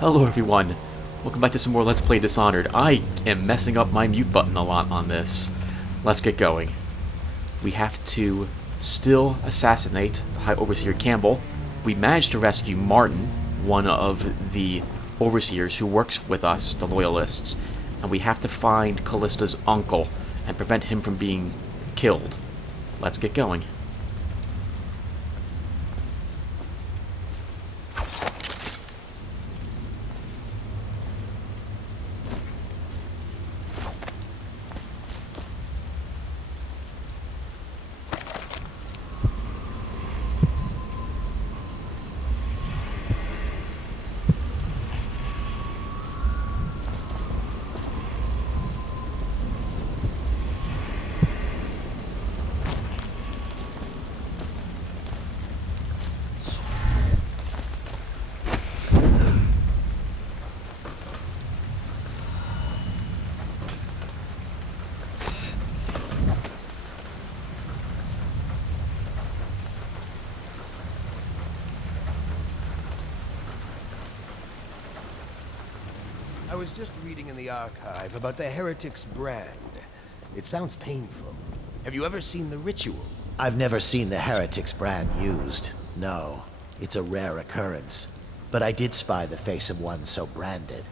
Hello everyone, welcome back to some more Let's Play Dishonored. I am messing up my mute button a lot on this. Let's get going. We have to still assassinate the High Overseer Campbell. We managed to rescue Martin, one of the overseers who works with us, the Loyalists, and we have to find Callista's uncle and prevent him from being killed. Let's get going. I was just reading in the archive about the heretic's brand. It sounds painful. Have you ever seen the ritual? I've never seen the heretic's brand used. No, it's a rare occurrence. But I did spy the face of one so branded.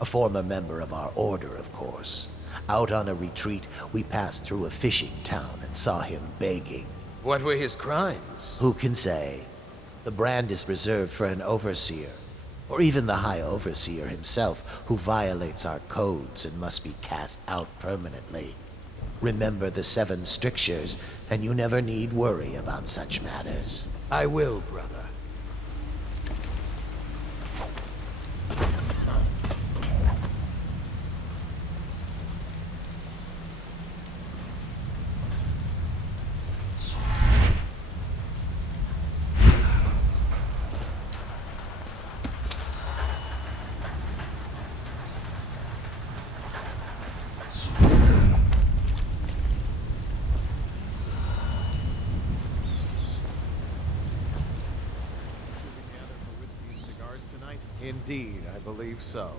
A former member of our order, of course. Out on a retreat, we passed through a fishing town and saw him begging. What were his crimes? Who can say? The brand is reserved for an overseer. Or even the High Overseer himself, who violates our codes and must be cast out permanently. Remember the 7 strictures, and you never need worry about such matters. I will, brother. Indeed, I believe so.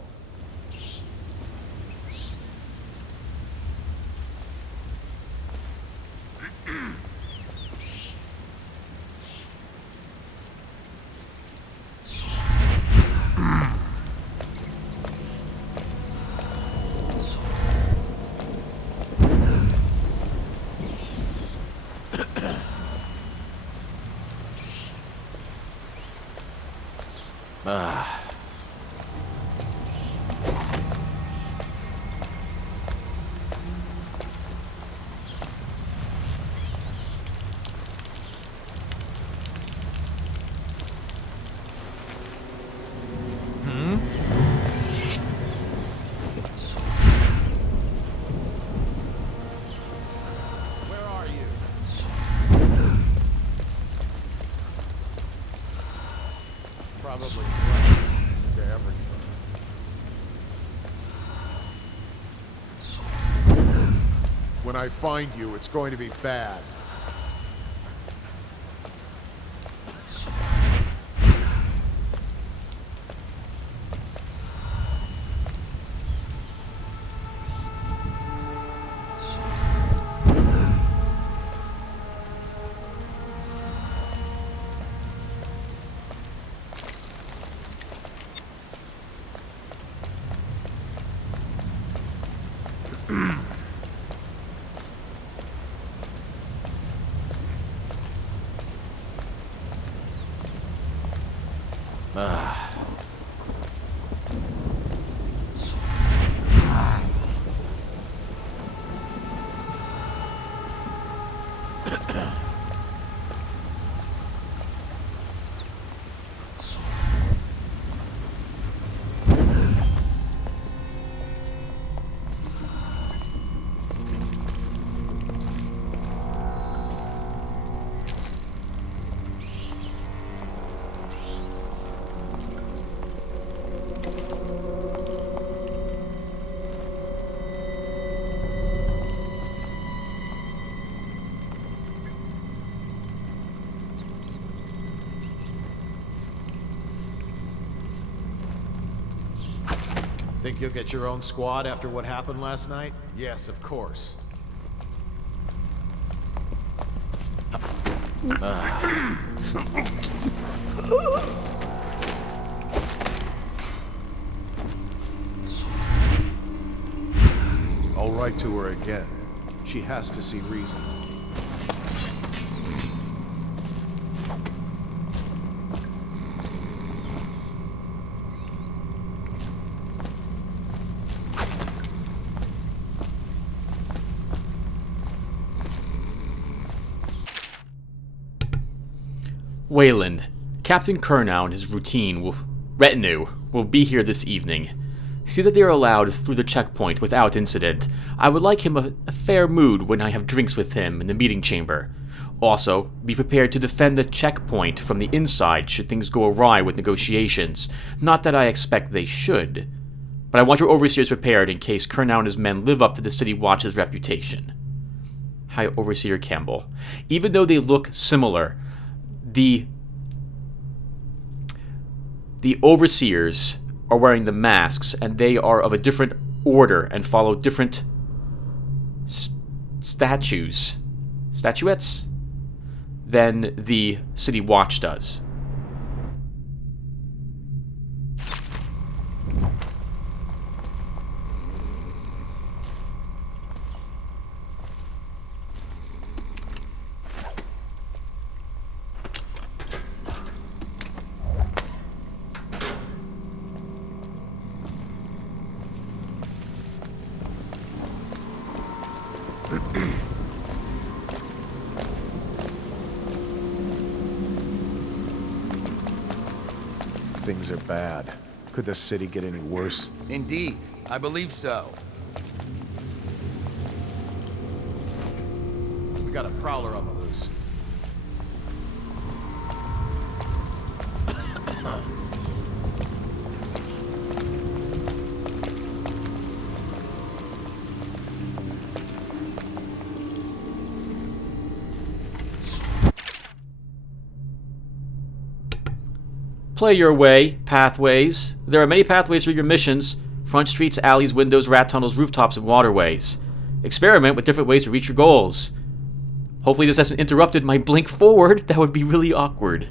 Probably right to everything. When I find you, it's going to be bad. Think you'll get your own squad after what happened last night? Yes, of course. I'll write to her again. She has to see reason. Wayland, Captain Kurnow and his retinue will be here this evening. See that they are allowed through the checkpoint without incident. I would like him a fair mood when I have drinks with him in the meeting chamber. Also, be prepared to defend the checkpoint from the inside should things go awry with negotiations. Not that I expect they should, but I want your overseers prepared in case Kurnow and his men live up to the City Watch's reputation. High Overseer Campbell. Even though they look similar, the overseers are wearing the masks, and they are of a different order and follow different statuettes than the City Watch does. Things are bad. Could the city get any worse? Indeed, I believe so. We got a prowler on the loose. Play your way, pathways. There are many pathways for your missions. Front streets, alleys, windows, rat tunnels, rooftops, and waterways. Experiment with different ways to reach your goals. Hopefully this hasn't interrupted my blink forward. That would be really awkward.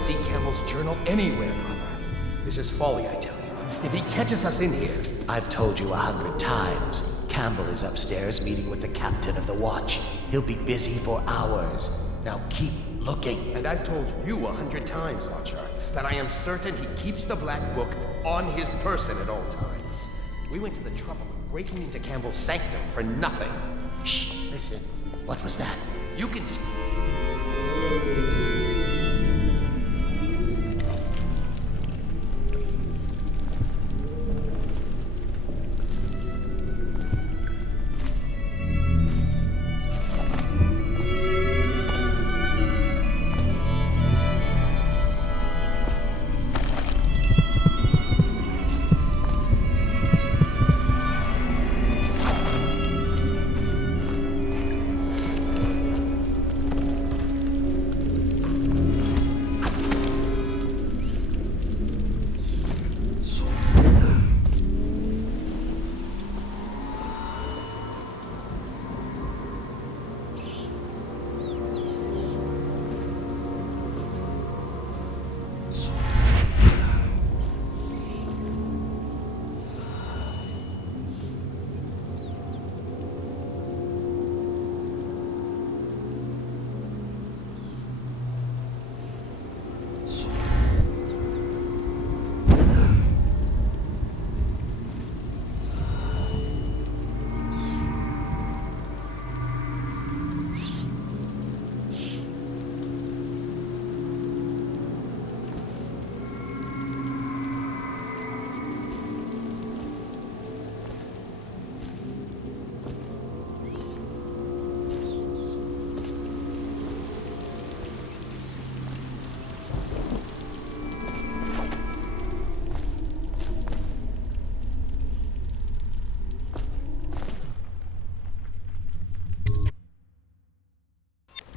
see Campbell's journal anywhere, brother. This is folly, I tell you. If he catches us in here... I've told you 100 times. Campbell is upstairs meeting with the captain of the watch. He'll be busy for hours. Now keep looking. And I've told you 100 times, Archer, that I am certain he keeps the Black Book on his person at all times. We went to the trouble of breaking into Campbell's sanctum for nothing. Shh, listen. What was that? You can see...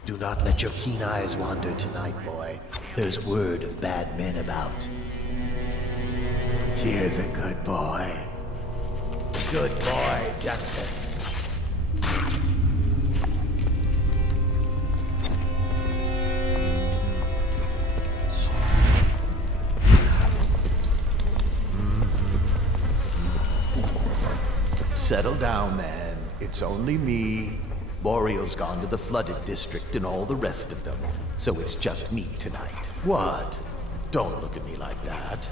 Do not let your keen eyes wander tonight, boy. There's word of bad men about. Here's a good boy. Good boy, Justice. Settle down, man. It's only me. Boreal's gone to the flooded district and all the rest of them. So it's just me tonight. What? Don't look at me like that.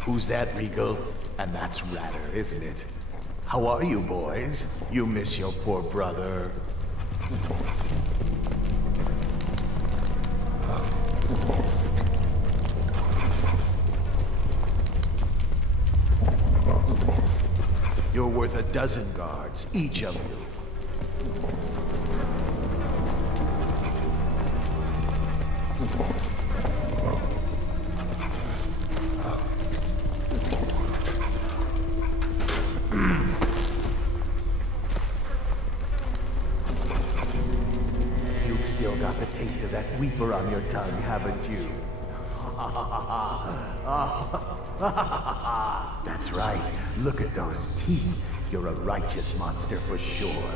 Who's that, Regal? And that's Ratter, isn't it? How are you, boys? You miss your poor brother. You're worth a dozen guards, each of you. You've still got the taste of that weeper on your tongue, haven't you? That's right. Look at those teeth. You're a righteous monster for sure.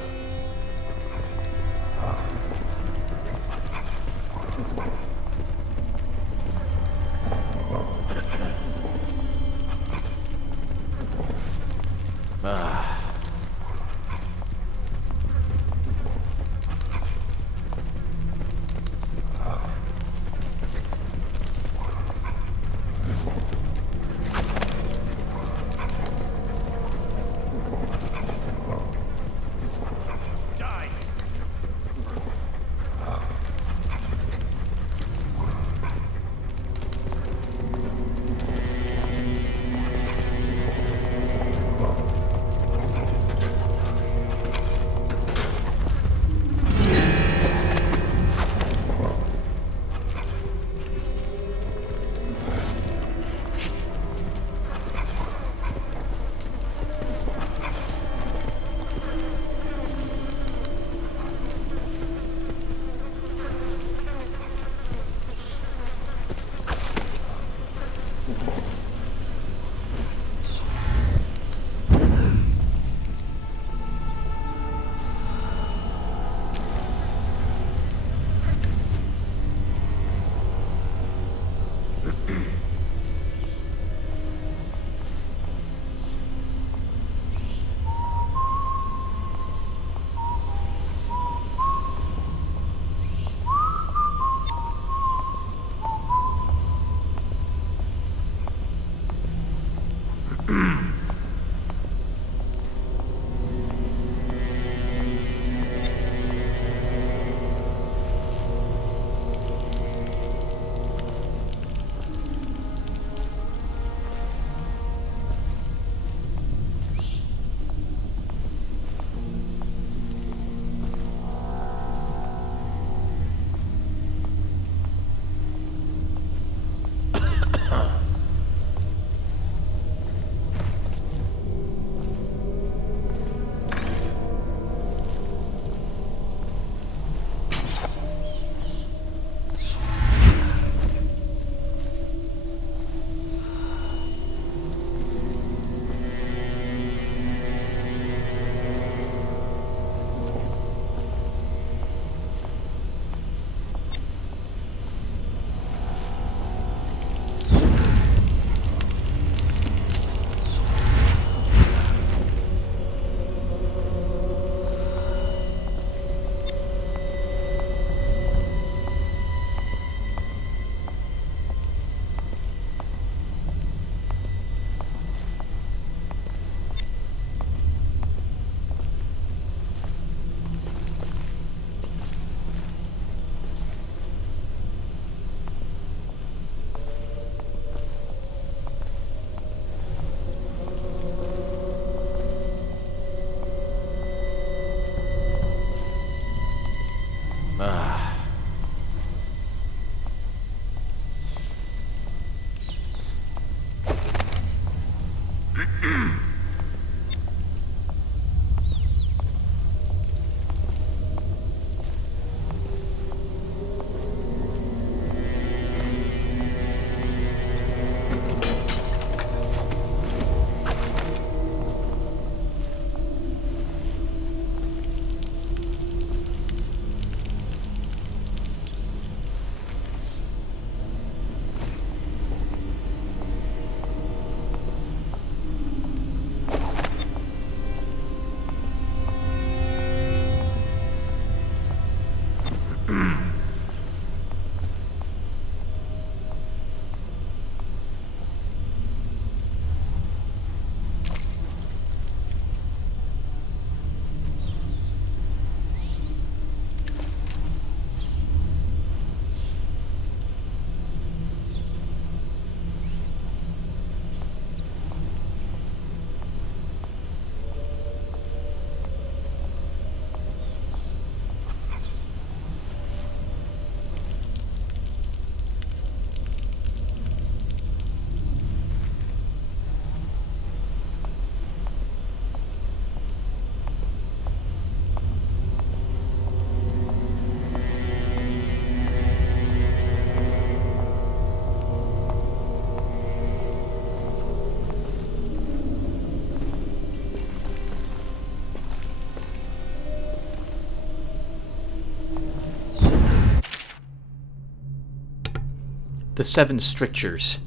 The Seven Strictures.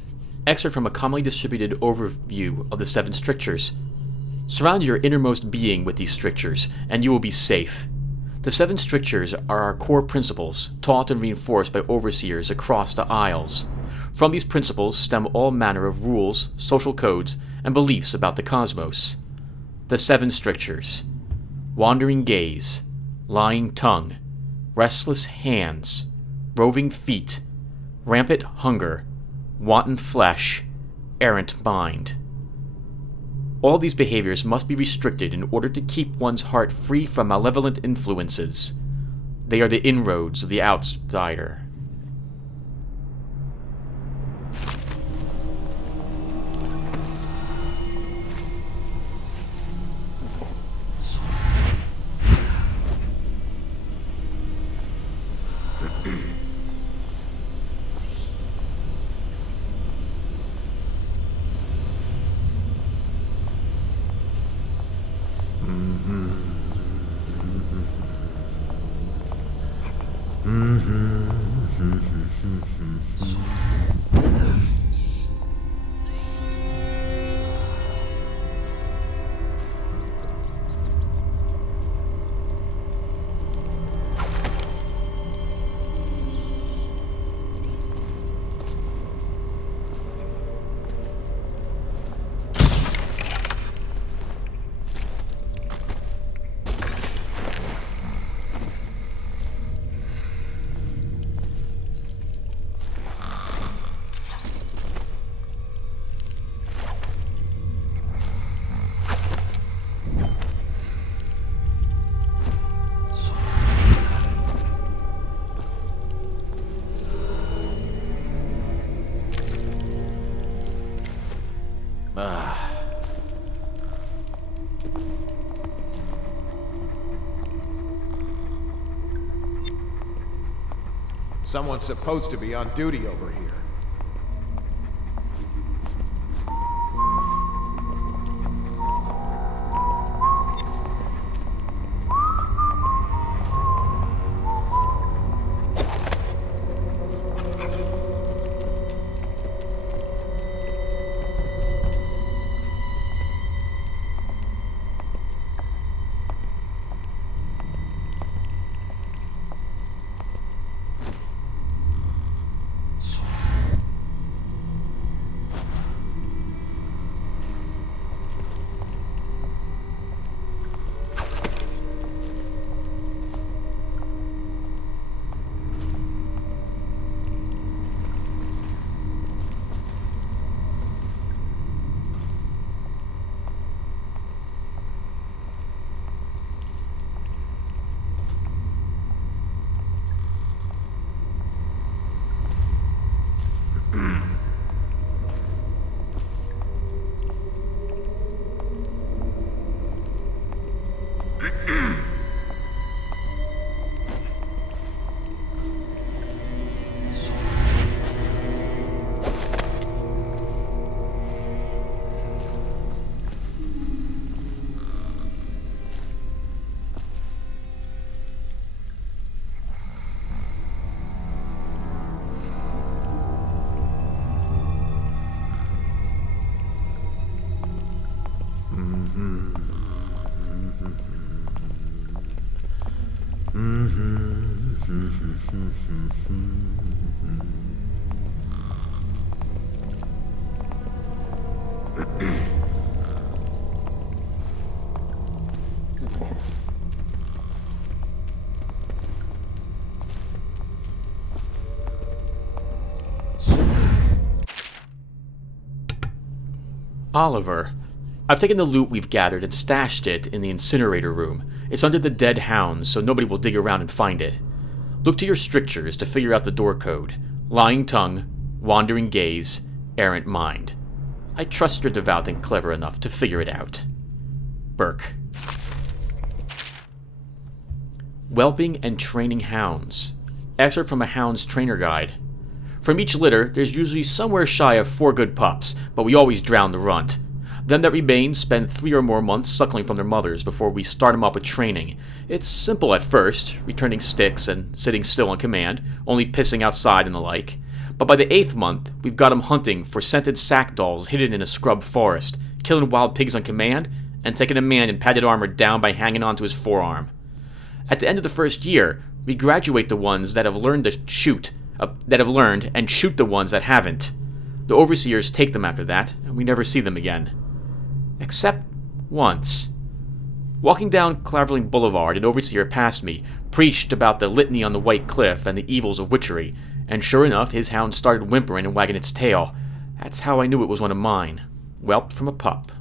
Excerpt from a commonly distributed overview of the Seven Strictures. Surround your innermost being with these strictures, and you will be safe. The Seven Strictures are our core principles, taught and reinforced by overseers across the Isles. From these principles stem all manner of rules, social codes, and beliefs about the cosmos. The Seven Strictures. Wandering gaze, lying tongue, restless hands, roving feet, rampant hunger, wanton flesh, errant mind. All these behaviors must be restricted in order to keep one's heart free from malevolent influences. They are the inroads of the outsider. Mm-hmm. Someone's supposed to be on duty over here. Oliver. I've taken the loot we've gathered and stashed it in the incinerator room. It's under the dead hounds, so nobody will dig around and find it. Look to your strictures to figure out the door code. Lying tongue, wandering gaze, errant mind. I trust you're devout and clever enough to figure it out. Burke. Whelping and training hounds. Excerpt from a hound's trainer guide. From each litter, there's usually somewhere shy of 4 good pups, but we always drown the runt. Them that remain spend 3 or more months suckling from their mothers before we start them up with training. It's simple at first, returning sticks and sitting still on command, only pissing outside and the like. But by the 8th month, we've got them hunting for scented sack dolls hidden in a scrub forest, killing wild pigs on command, and taking a man in padded armor down by hanging onto his forearm. At the end of the first year, we graduate the ones that have learned to shoot, and shoot the ones that haven't. The overseers take them after that, and we never see them again. Except once. Walking down Claverling Boulevard, an overseer passed me, preached about the litany on the White Cliff and the evils of witchery, and sure enough, his hound started whimpering and wagging its tail. That's how I knew it was one of mine. Whelped from a pup.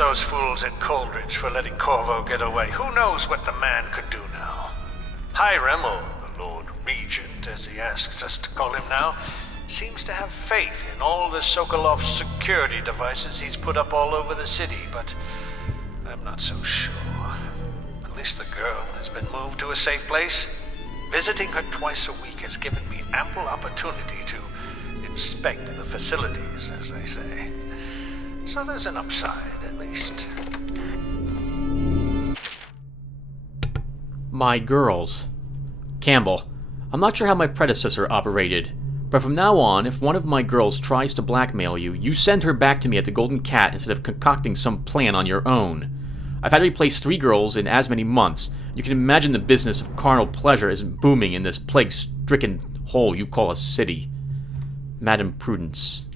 those fools at Coldridge for letting Carvo get away. Who knows what the man could do now? Hiram, or the Lord Regent, as he asks us to call him now, seems to have faith in all the Sokolov's security devices he's put up all over the city, but I'm not so sure. At least the girl has been moved to a safe place. Visiting her twice a week has given me ample opportunity to inspect the facilities, as they say. So there's an upside, at least. My girls. Campbell, I'm not sure how my predecessor operated, but from now on, if one of my girls tries to blackmail you, you send her back to me at the Golden Cat instead of concocting some plan on your own. I've had to replace 3 girls in as many months. You can imagine the business of carnal pleasure isn't booming in this plague-stricken hole you call a city. Madam Prudence.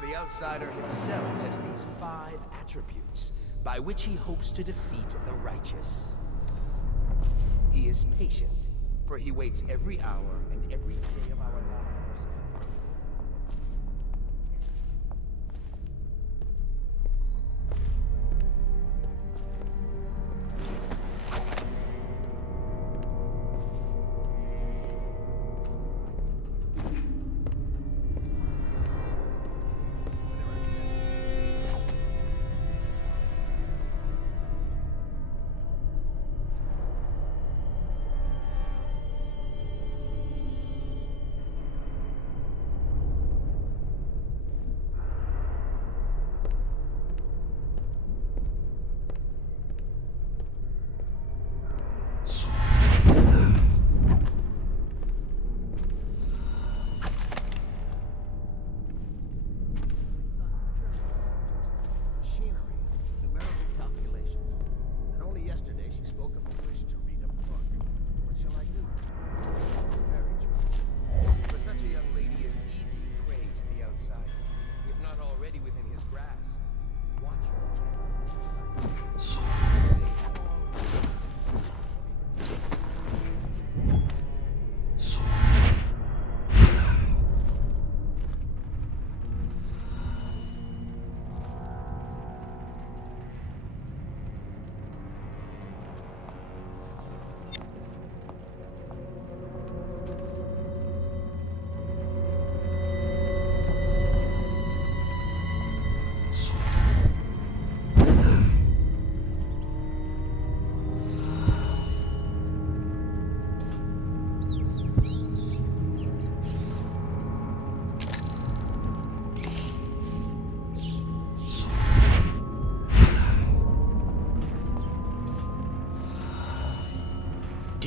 The outsider himself has these 5 attributes by which he hopes to defeat the righteous. He is patient, for he waits every hour and every day of our lives.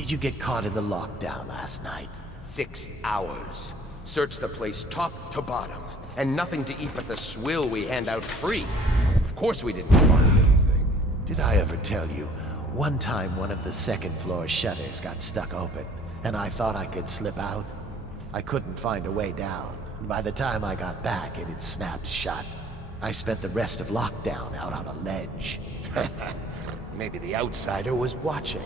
did you get caught in the lockdown last night? 6 hours. Search the place top to bottom. And nothing to eat but the swill we hand out free. Of course we didn't find anything. Did I ever tell you, one time one of the second floor shutters got stuck open, and I thought I could slip out? I couldn't find a way down, and by the time I got back, it had snapped shut. I spent the rest of lockdown out on a ledge. Maybe the outsider was watching.